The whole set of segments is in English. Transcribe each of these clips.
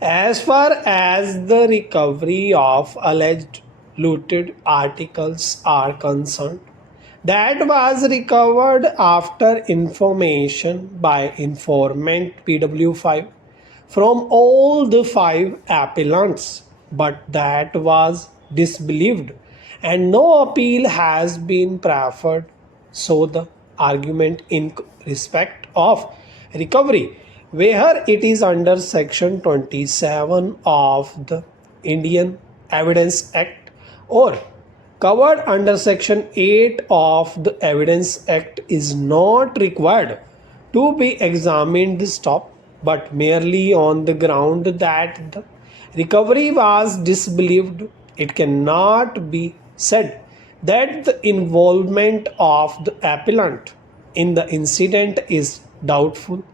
As far as the recovery of alleged looted articles are concerned, that was recovered after information by informant PW5 from all the five appellants, but that was disbelieved and no appeal has been preferred. So the argument in respect of recovery, where it is under section 27 of the Indian Evidence Act or covered under section 8 of the Evidence Act, is not required to be examined stop, but merely on the ground that the recovery was disbelieved. It cannot be said that the involvement of the appellant in the incident is doubtful,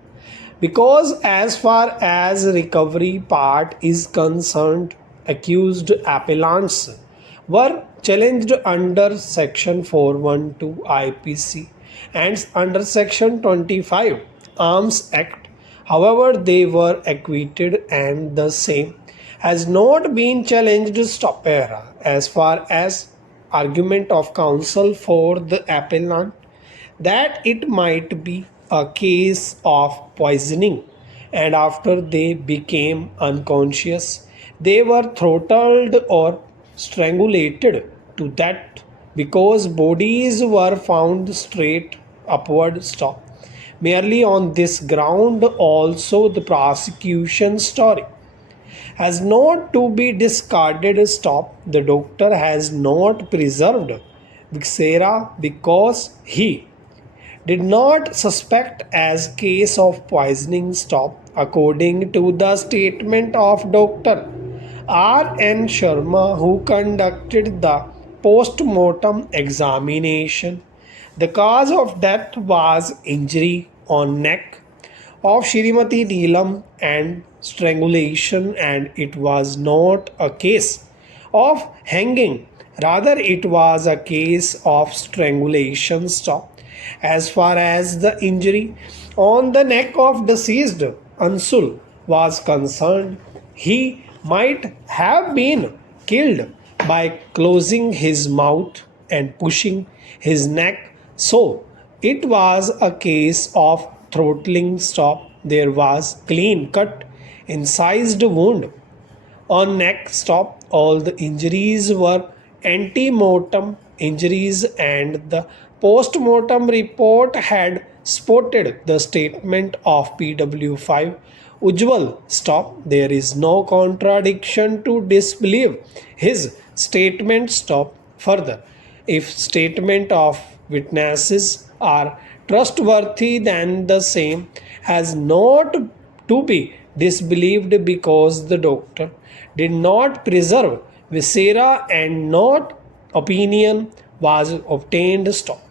because as far as recovery part is concerned, accused appellants were challenged under section 412 IPC and under section 25 Arms Act. However, they were acquitted and the same has not been challenged stop era. As far as argument of counsel for the appellant that it might be a case of poisoning, and after they became unconscious they were throttled or strangulated to that, because bodies were found straight upward stop. Merely on this ground also the prosecution story has not to be discarded stop. The doctor has not preserved viscera because he did not suspect as case of poisoning stop. According to the statement of Dr. R.N. Sharma, who conducted the post-mortem examination, the cause of death was injury on neck of Shrimati Neelam and strangulation, and it was not a case of hanging, rather it was a case of strangulation stop. As far as the injury on the neck of deceased Ansul was concerned, he might have been killed by closing his mouth and pushing his neck, so it was a case of throttling stop. There was clean cut incised wound on neck stop. All the injuries were ante-mortem injuries and the post-mortem report had spotted the statement of PW5 Ujjwal stop. There is no contradiction to disbelieve his statement stop. Further, if statement of witnesses are trustworthy, then the same has not to be disbelieved, because the doctor did not preserve viscera and not opinion was obtained stop.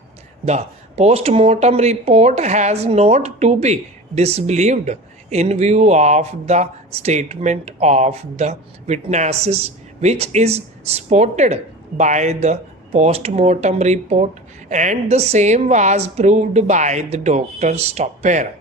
The post-mortem report has not to be disbelieved in view of the statement of the witnesses, which is spotted by the post-mortem report, and the same was proved by the doctor's stopper.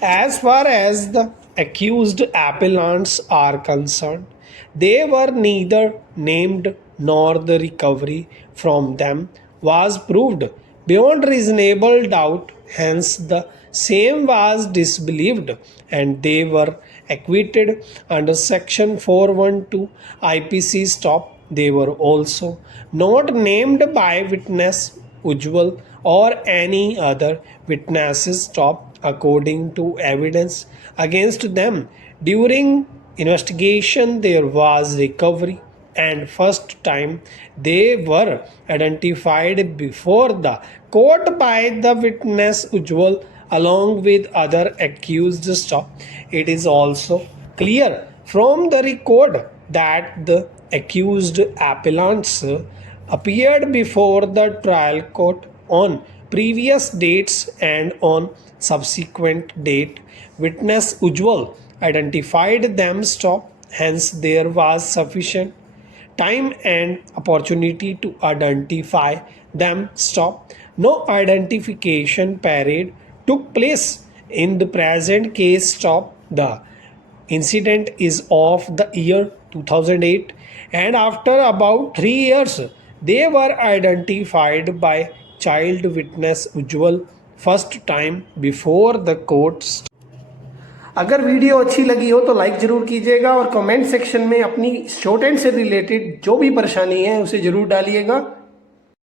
As far as the accused appellants are concerned, they were neither named nor the recovery from them was proved beyond reasonable doubt. Hence, the same was disbelieved and they were acquitted under section 412 IPC stop. They were also not named by witness Ujjwal or any other witnesses stop. According to evidence against them during investigation, there was recovery, and first time they were identified before the court by the witness Ujjwal along with other accused stop. It is also clear from the record that the accused appellants appeared before the trial court on previous dates, and on subsequent date witness Ujjwal identified them stop. Hence there was sufficient time and opportunity to identify them stop. No identification parade took place in the present case stop. The Incident is of the year 2008, and after about 3 years, they were identified by child witness usual first time before the court. अगर video अच्छी लगी हो तो like ज़रूर कीजिएगा और comment section में अपनी शॉर्ट हैंड से रिलेटेड जो भी परेशानी है उसे ज़रूर डालिएगा।